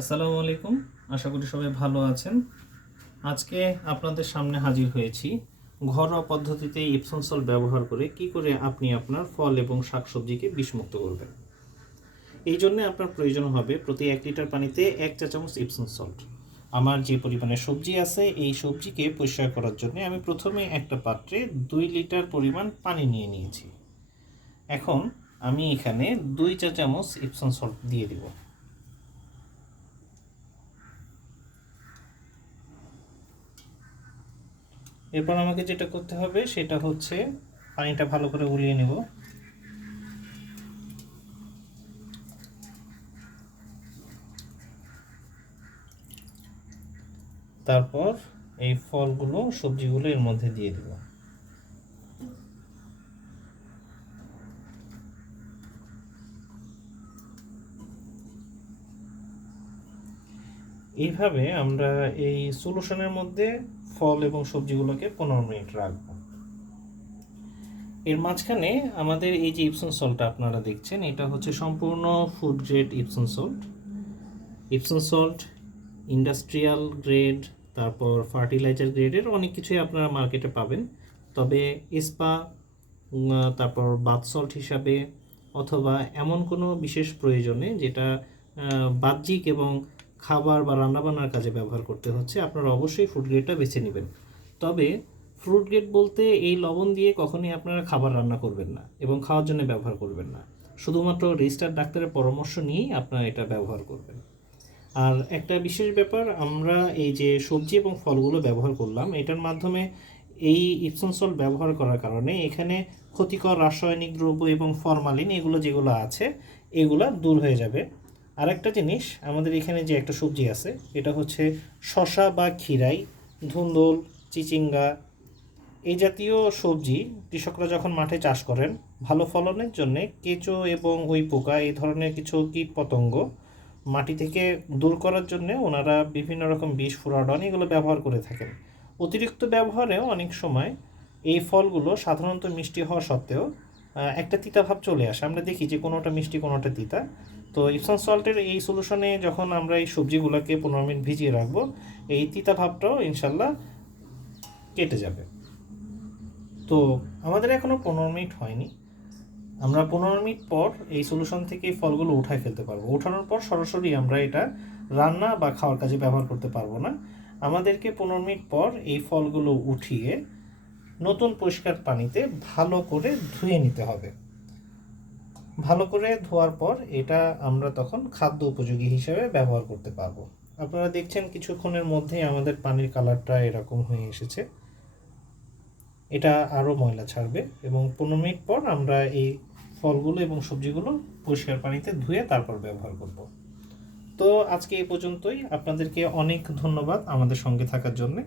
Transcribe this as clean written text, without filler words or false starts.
আসসালামু আলাইকুম। আশা করি সবাই ভালো আছেন। আজকে আপনাদের সামনে হাজির হয়েছি ঘরোয়া পদ্ধতিতে ইপসন সল্ট ব্যবহার করে কি করে আপনি আপনার ফল এবং শাকসবজিকে বিষমুক্ত করবেন। এই জন্য আপনার প্রয়োজন হবে প্রতি 1 লিটার পানিতে 1 চা চামচ ইপসন সল্ট। আমার যে পরিমাণে সবজি আছে এই সবজিকে পরিষ্কার করার জন্য আমি প্রথমে একটা পাত্রে 2 লিটার পরিমাণ পানি নিয়ে নিয়েছি। এখন আমি এখানে 2 চা চামচ ইপসন সল্ট দিয়ে দিব। এরপর আমাকে যেটা করতে হবে সেটা হচ্ছে পানিটা ভালো করে গুলিয়ে নেব। তারপর এই ফলগুলো সবজিগুলো এর মধ্যে দিয়ে দেব। এইভাবে আমরা এই সলিউশনের মধ্যে ফল এবং সবজিগুলোকে 15 মিনিট রাখবো। এর মাঝখানে আমাদের এই যে ইপসন সল্টটা আপনারা দেখছেন এটা হচ্ছে সম্পূর্ণ food grade Epson salt. Epson salt industrial grade, তারপর ফার্টিলাইজার গ্রেডের অনেক কিছুই আপনারা মার্কেটে পাবেন। তবে ইস্পা, তারপর বাথ সল্ট হিসাবে অথবা এমন কোনো বিশেষ প্রয়োজনে যেটা বাহ্যিক এবং খাবার বা রান্নাবান্নার কাজে ব্যবহার করতে হচ্ছে, আপনারা অবশ্যই ফুড গ্রেডটা বেছে নেবেন। তবে ফ্রুট গ্রেড বলতে এই লবণ দিয়ে কখনোই আপনারা খাবার রান্না করবেন না এবং খাওয়ার জন্য ব্যবহার করবেন না। শুধুমাত্র রেজিস্টার্ড ডাক্তারের পরামর্শ নিয়েই আপনারা এটা ব্যবহার করবেন। আর একটা বিশেষ ব্যাপার, আমরা এই যে সবজি এবং ফলগুলো ব্যবহার করলাম এটার মাধ্যমে এই ইপসন সল্ট ব্যবহার করার কারণে এখানে ক্ষতিকর রাসায়নিক দ্রব্য এবং ফরমালিন এগুলো যেগুলো আছে এগুলো দূর হয়ে যাবে। আর একটা জিনিস, আমাদের এখানে যে একটা সবজি আছে এটা হচ্ছে শসা বা খিরাই, ধুন্দল, চিচিঙ্গা, এই জাতীয় সবজি কৃষকরা যখন মাঠে চাষ করেন ভালো ফলনের জন্য কেঁচো এবং ওই পোকা এই ধরনের কিছু কীট পতঙ্গ মাটি থেকে দূর করার জন্য ওনারা বিভিন্ন রকম বিষ, ফুরাডন এগুলো ব্যবহার করে থাকেন। অতিরিক্ত ব্যবহারেও অনেক সময় এই ফলগুলো সাধারণত মিষ্টি হওয়া সত্ত্বেও একটা তিতা ভাব চলে আসে। আমরা দেখি যে কোনোটা মিষ্টি কোনোটা তিতা। তো ইপসন সল্টের এই সলিউশনে যখন আমরা এই সবজিগুলোকে 15 মিনিট ভিজিয়ে রাখবো এই তিতা ভাবটাও ইনশাল্লাহ কেটে যাবে। তো আমাদের এখনও 15 মিনিট হয়নি, আমরা 15 মিনিট পর এই সলিউশন থেকে এই ফলগুলো উঠাই ফেলতে পারবো। ওঠানোর পর সরাসরি আমরা এটা রান্না বা খাওয়ার কাজে ব্যবহার করতে পারবো না। আমাদেরকে 15 মিনিট পর এই ফলগুলো উঠিয়ে নতুন পরিষ্কার পানিতে ভালো করে ধুয়ে নিতে হবে। ভালো করে ধোয়ার পর এটা আমরা তখন খাদ্য উপযোগী হিসেবে ব্যবহার করতে পারবো। আপনারা দেখছেন কিছুক্ষণের মধ্যেই আমাদের পানির কালারটা এরকম হয়ে এসেছে। এটা আরও ময়লা ছাড়বে এবং 15 মিনিট পর আমরা এই ফলগুলো এবং সবজিগুলো পরিষ্কার পানিতে ধুয়ে তারপর ব্যবহার করব। তো আজকে এই পর্যন্তই। আপনাদেরকে অনেক ধন্যবাদ আমাদের সঙ্গে থাকার জন্যে।